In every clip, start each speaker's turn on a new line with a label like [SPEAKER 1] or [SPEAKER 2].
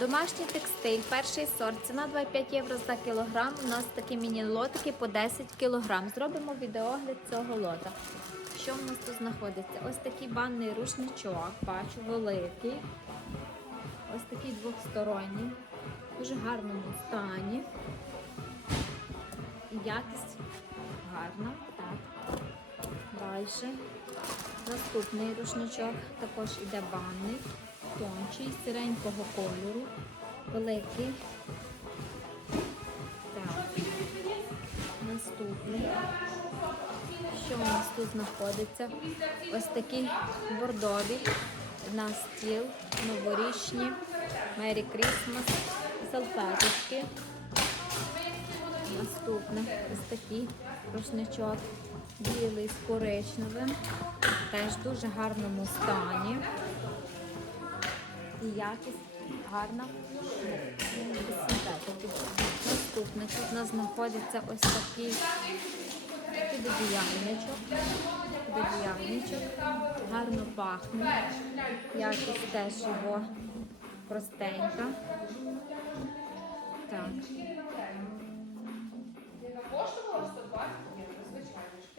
[SPEAKER 1] Домашній текстиль, перший сорт, ціна 25 євро за кілограм. У нас такі міні-лотики по 10 кілограм. Зробимо відеогляд цього лота. Що в нас тут знаходиться? Ось такий банний рушничок, бачу, великий. Ось такий двосторонній, в дуже гарному стані. Якість гарна. Так. Далі. Наступний рушничок також іде банний, тончий, сиренького кольору, великий. Наступний. Що у нас тут знаходиться? Ось такі бордові на стіл, новорічні, Merry Christmas, салфеточки. Наступне ось такий рушничок білий з коричневим, теж в дуже гарному стані. І якість гарна. Наступне тут у нас знаходиться ось такий підодіяльничок. Гарно пахне. Якість теж його простенька. Так.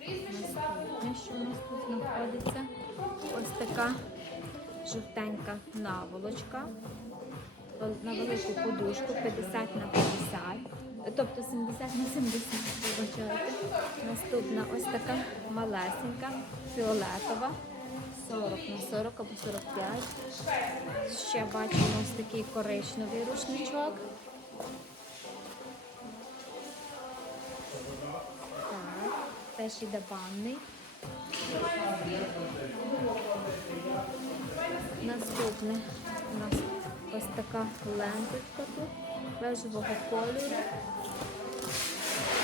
[SPEAKER 1] Наступне, що у нас тут знаходиться? Ось така жовтенька наволочка. На велику подушку 50 на 50, тобто 70 на 70, вибачайте. Наступна ось така малесенька, фіолетова, 40 на 40 або 45. Ще бачимо ось такий коричневий рушничок. Так, теж іде банний. Наступне у нас ось така ленточка тут бежевого кольору.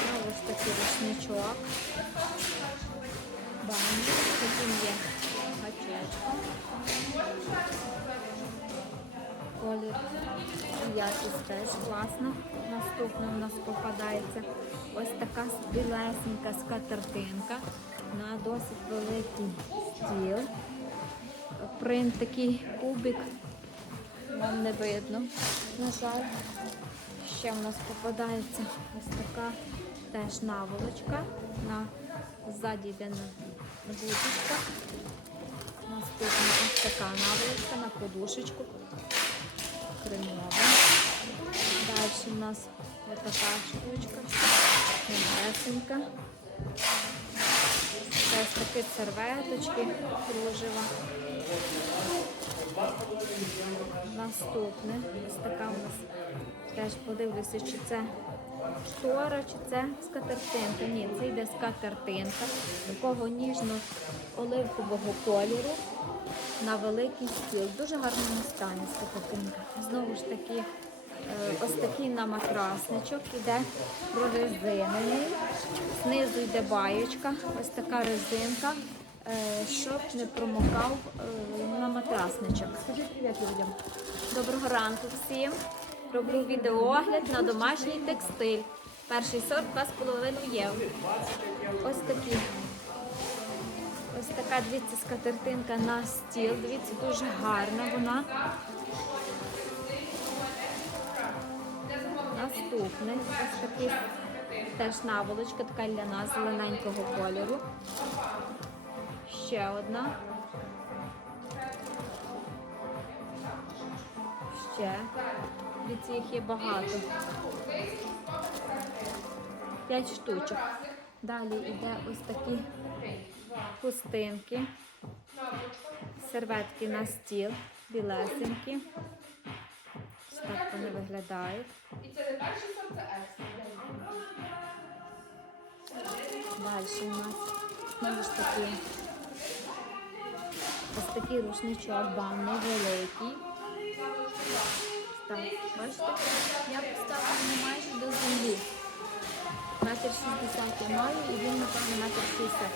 [SPEAKER 1] Знову ж таки рушничок. Банний. Потім є гачечка. Колір якість теж класно. Наступне у нас попадається ось така білесенька скатертинка на досить великий стіл. Принт такий кубик, вам не видно, на жаль. Ще в нас попадається ось така теж наволочка. На ззаді йде на гудочка. Наступна ось така наволочка на подушечку. Кремова. Далі у нас ось така штучка, малесенька. Ось такі серветочки кружева. Наступне, ось така у нас теж подивлюся, чи це штора, чи це скатертинка. Ні, це йде скатертинка такого ніжно-оливкового кольору на великий стіл. Дуже гарному стані скатертинка. Знову ж таки, ось такий на матрасничок іде прорезинений. Знизу йде баєчка, ось така резинка, е, щоб не промокав е, на матрасничок. Скажіть привіт людям. Доброго ранку всім. Роблю відеоогляд на домашній текстиль. Перший сорт 2,5 євро. Ось такі. Ось така, дивіться, скатертинка на стіл. Дивіться, дуже гарна вона. Наступне ось такий теж наволочка, така ляна зелененького кольору. Ще одна. Ще. Дивіться, їх є багато. П'ять штучок. Далі йде ось такі хустинки, серветки на стіл, білесенькі. Так вони виглядають.
[SPEAKER 2] І це не перший сорт, це екстра.
[SPEAKER 1] Далі у нас знову ж таки ось такий рушничок банний великий. Так, бачите, я поставлена майже до землі. Метр шістдесят я маю і він, напевно, метр шістдесят.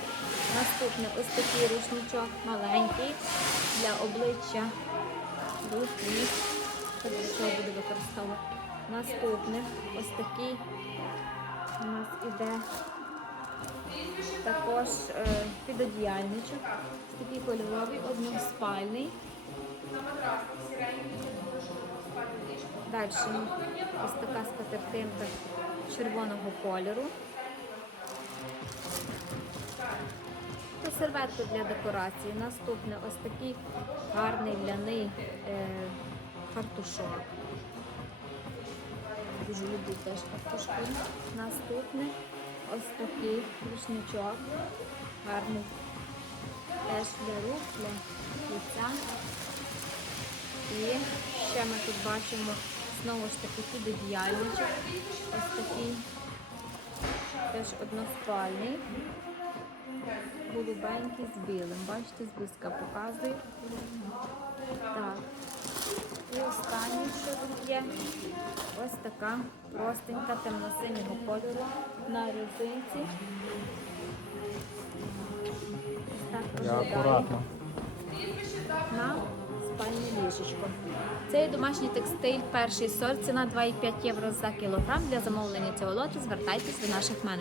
[SPEAKER 1] Наступне ось такий рушничок маленький для обличчя рук, ніг. Що я буду використовувати. Наступне ось такий у нас іде також е, підодіяльничок, такий кольоровий, односпальний. Далі ось така скатертинка червоного кольору. Це серветка для декорації. Наступне ось такий гарний ляний е, фартушок. Дуже люблю теж фартушки. Наступне ось такий рушничок. Гарний. Теж для рук, для лиця. І ще ми тут бачимо знову ж таки підодіяльничок. Ось такий теж односпальний. Голубенький з білим. Бачите, зблизька показує. Так. Останнє, що тут є, ось така простенька темно-синього кольору на резинці. Так
[SPEAKER 3] Я
[SPEAKER 1] виглядає
[SPEAKER 3] акуратно.
[SPEAKER 1] на спальне ліжечко. Цей домашній текстиль перший сорт, ціна 2,5 євро за кілограм. Для замовлення цього лоту звертайтесь до наших менеджерів.